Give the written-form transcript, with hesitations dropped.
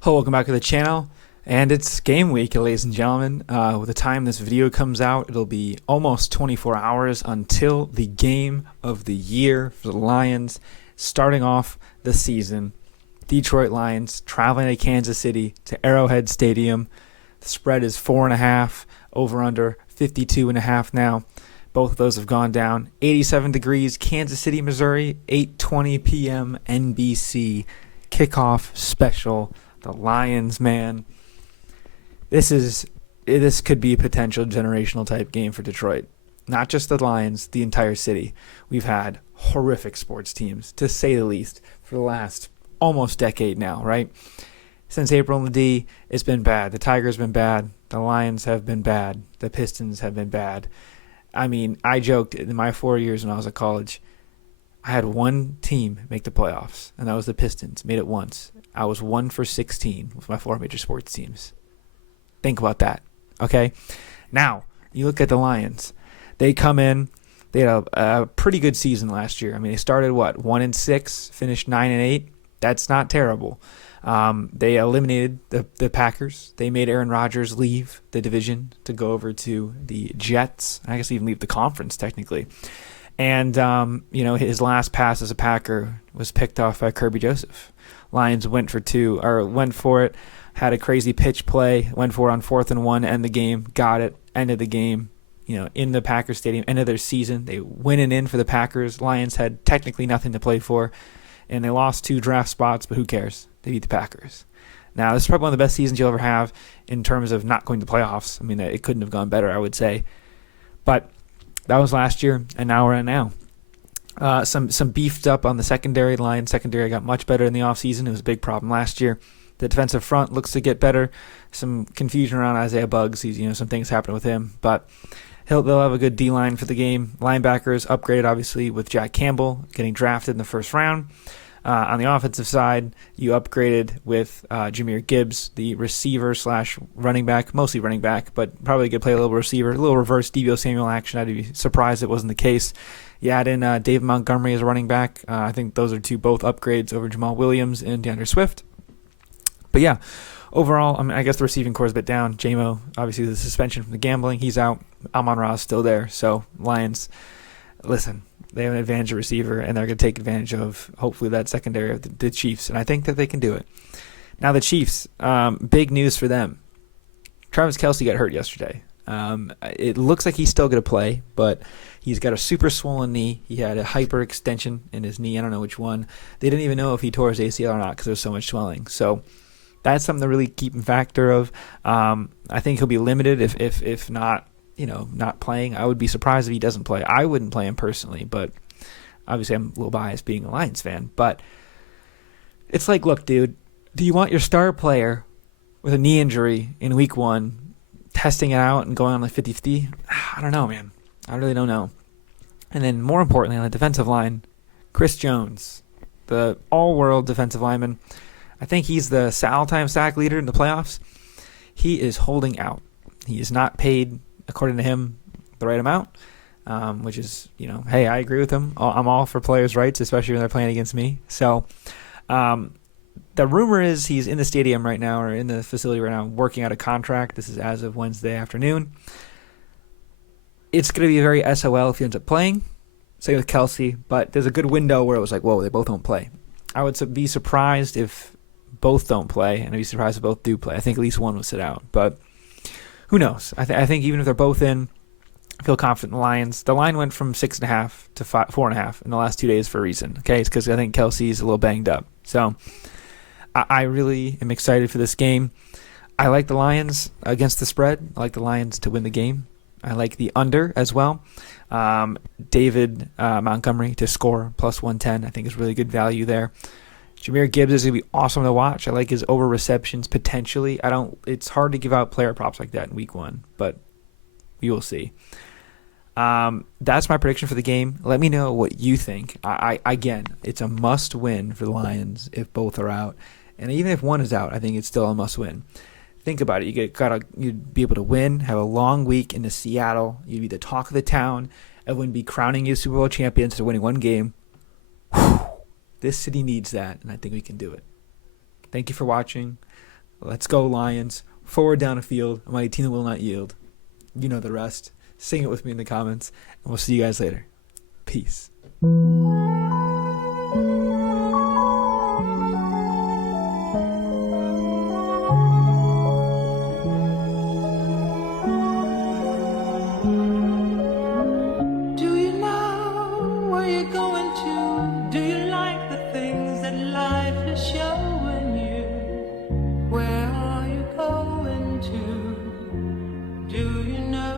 Hello, welcome back to the channel. And it's game week, ladies and gentlemen. With the time this video comes out, it'll be almost 24 hours until the game of the year for the Lions, starting off the season. Detroit Lions traveling to Kansas City to Arrowhead Stadium. The spread is 4.5, over under 52.5 now. Both of those have gone down. 87 degrees, Kansas City, Missouri, 8:20 p.m. NBC kickoff special. The Lions, man. This could be a potential generational type game for Detroit. Not just the Lions, the entire city. We've had horrific sports teams, to say the least, for the last almost decade now, right? Since April in the D, it's been bad. The Tigers have been bad. The Lions have been bad. The Pistons have been bad. I mean, I joked in my 4 years when I was at college, I had one team make the playoffs, and that was the Pistons. Made it once. I was 1 for 16 with my 4 major sports teams. Think about that, okay? Now, you look at the Lions. They come in. They had a pretty good season last year. I mean, they started, 1-6, finished 9-8. That's not terrible. They eliminated the Packers. They made Aaron Rodgers leave the division to go over to the Jets. I guess even leave the conference, technically. And, his last pass as a Packer was picked off by Kirby Joseph. Lions went for it, had a crazy pitch play, went for it on 4th and 1, end the game, got it, ended the game, in the Packers stadium, end of their season. They went in for the Packers. Lions had technically nothing to play for, and they lost 2 draft spots, but who cares? They beat the Packers. Now, this is probably one of the best seasons you'll ever have in terms of not going to playoffs. I mean, it couldn't have gone better, I would say. But that was last year, and now we're at now. Some beefed up on the secondary. The Lions secondary got much better in the offseason. It was a big problem last year. The defensive front looks to get better. Some confusion around Isaiah Buggs. Some things happened with him. But they'll have a good D-line for the game. Linebackers upgraded, obviously, with Jack Campbell getting drafted in the first round. On the offensive side, you upgraded with Jahmyr Gibbs, the receiver/running back, mostly running back, but probably could play a little receiver, a little reverse Deebo Samuel action. I'd be surprised it wasn't the case. You add in David Montgomery as a running back. I think those are both upgrades over Jamal Williams and DeAndre Swift. But yeah, overall, I guess the receiving core is a bit down. J-Mo, obviously the suspension from the gambling, he's out. Amon-Ra is still there. So Lions, listen, they have an advantage receiver, and they're going to take advantage of, hopefully, that secondary of the Chiefs. And I think that they can do it. Now, the Chiefs, big news for them. Travis Kelce got hurt yesterday. It looks like he's still going to play, but he's got a super swollen knee. He had a hyperextension in his knee. I don't know which one. They didn't even know if he tore his ACL or not because there was so much swelling. So that's something to really keep in factor of. I think he'll be limited if not, not playing. I would be surprised if he doesn't play. I wouldn't play him personally, but obviously I'm a little biased being a Lions fan. But it's like, look, dude, do you want your star player with a knee injury in week 1 testing it out and going on like 50-50? I don't know, man. I really don't know. And then more importantly, on the defensive line, Chris Jones, the all-world defensive lineman. I think he's the all-time sack leader in the playoffs. He is holding out. He is not paid, according to him, the right amount, which is, hey, I agree with him. I'm all for players' rights, especially when they're playing against me. So the rumor is he's in the stadium right now, or in the facility right now, working out a contract. This is as of Wednesday afternoon. It's going to be very SOL if he ends up playing. Same with Kelce, but there's a good window where it was like, whoa, they both don't play. I would be surprised if both don't play, and I'd be surprised if both do play. I think at least one will sit out, but who knows? I think even if they're both in, I feel confident in the Lions. The line went from 6.5 to 4.5 in the last 2 days for a reason. Okay, it's because I think Kelce's a little banged up. So I really am excited for this game. I like the Lions against the spread. I like the Lions to win the game. I like the under as well. David Montgomery to score plus 110. I think is really good value there. Jahmyr Gibbs is going to be awesome to watch. I like his over receptions potentially. It's hard to give out player props like that in week 1, but we will see. That's my prediction for the game. Let me know what you think. Again, it's a must win for the Lions if both are out. And even if one is out, I think it's still a must win. Think about it. You'd be able to win, have a long week into Seattle. You'd be the talk of the town. Everyone would be crowning you Super Bowl champions for winning one game. Whew. This city needs that, and I think we can do it. Thank you for watching. Let's go, Lions. Forward down a field, a mighty team that will not yield. You know the rest. Sing it with me in the comments, and we'll see you guys later. Peace. Do you know where you're going to? Do you like the things that life has shown?